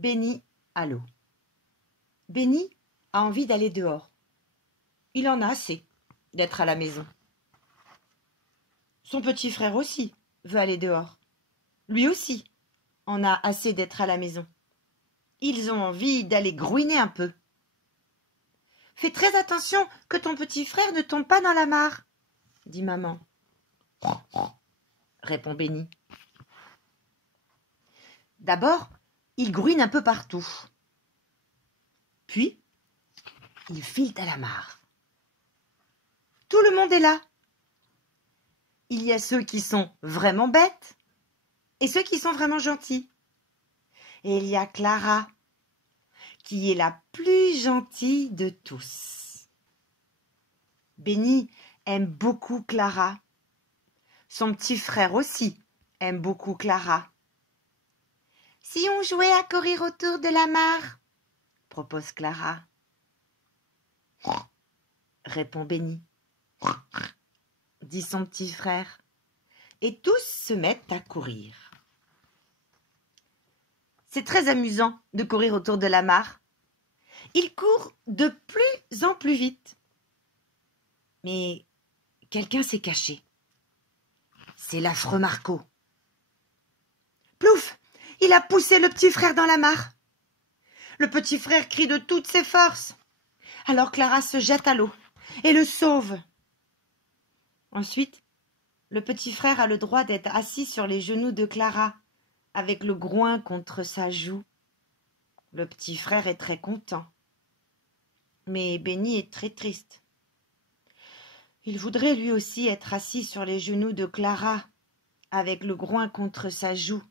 Béni à l'eau. Béni a envie d'aller dehors. Il en a assez d'être à la maison. Son petit frère aussi veut aller dehors. Lui aussi en a assez d'être à la maison. Ils ont envie d'aller grouiner un peu. Fais très attention que ton petit frère ne tombe pas dans la mare, dit maman. Répond Béni. D'abord, il grouine un peu partout. Puis, il file à la mare. Tout le monde est là. Il y a ceux qui sont vraiment bêtes et ceux qui sont vraiment gentils. Et il y a Clara, qui est la plus gentille de tous. Béni aime beaucoup Clara. Son petit frère aussi aime beaucoup Clara. « Si on jouait à courir autour de la mare ?» propose Clara. « Répond Béni. » dit son petit frère. Et tous se mettent à courir. C'est très amusant de courir autour de la mare. Ils courent de plus en plus vite. Mais quelqu'un s'est caché. C'est l'affreux Marco. Plouf! Il a poussé le petit frère dans la mare. Le petit frère crie de toutes ses forces. Alors Clara se jette à l'eau et le sauve. Ensuite, le petit frère a le droit d'être assis sur les genoux de Clara, avec le groin contre sa joue. Le petit frère est très content. Mais Béni est très triste. Il voudrait lui aussi être assis sur les genoux de Clara, avec le groin contre sa joue.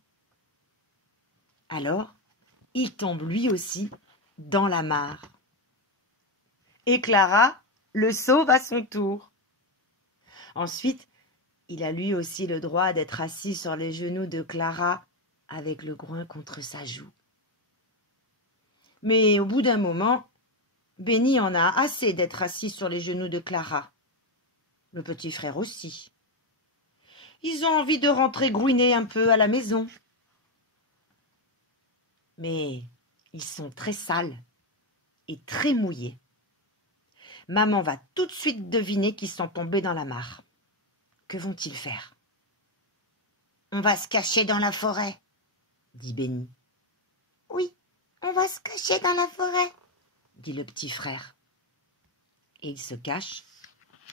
Alors, il tombe lui aussi dans la mare. Et Clara le sauve à son tour. Ensuite, il a lui aussi le droit d'être assis sur les genoux de Clara, avec le groin contre sa joue. Mais au bout d'un moment, Béni en a assez d'être assis sur les genoux de Clara. Le petit frère aussi. Ils ont envie de rentrer grouiner un peu à la maison. Mais ils sont très sales et très mouillés. Maman va tout de suite deviner qu'ils sont tombés dans la mare. Que vont-ils faire? On va se cacher dans la forêt, dit Béni. Oui, on va se cacher dans la forêt, dit le petit frère. Et il se cache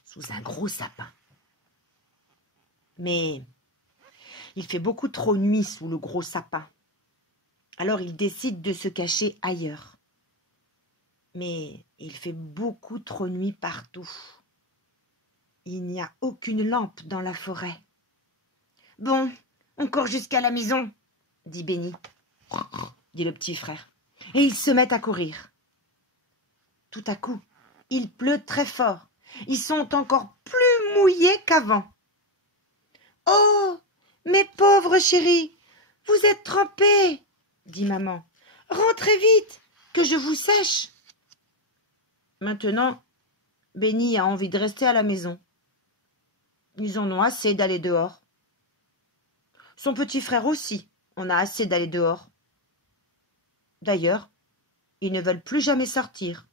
sous un gros sapin. Mais il fait beaucoup trop nuit sous le gros sapin. Alors il décide de se cacher ailleurs. Mais il fait beaucoup trop nuit partout. Il n'y a aucune lampe dans la forêt. Bon, on court jusqu'à la maison, dit Béni, dit le petit frère. Et ils se mettent à courir. Tout à coup, il pleut très fort. Ils sont encore plus mouillés qu'avant. Oh, mes pauvres chéris, vous êtes trempés, dit maman. Rentrez vite, que je vous sèche. Maintenant, Béni a envie de rester à la maison. Ils en ont assez d'aller dehors. Son petit frère aussi en a assez d'aller dehors. D'ailleurs, ils ne veulent plus jamais sortir.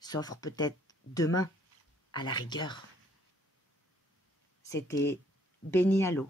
Sauf peut-être demain, à la rigueur. C'était Béni à l'eau.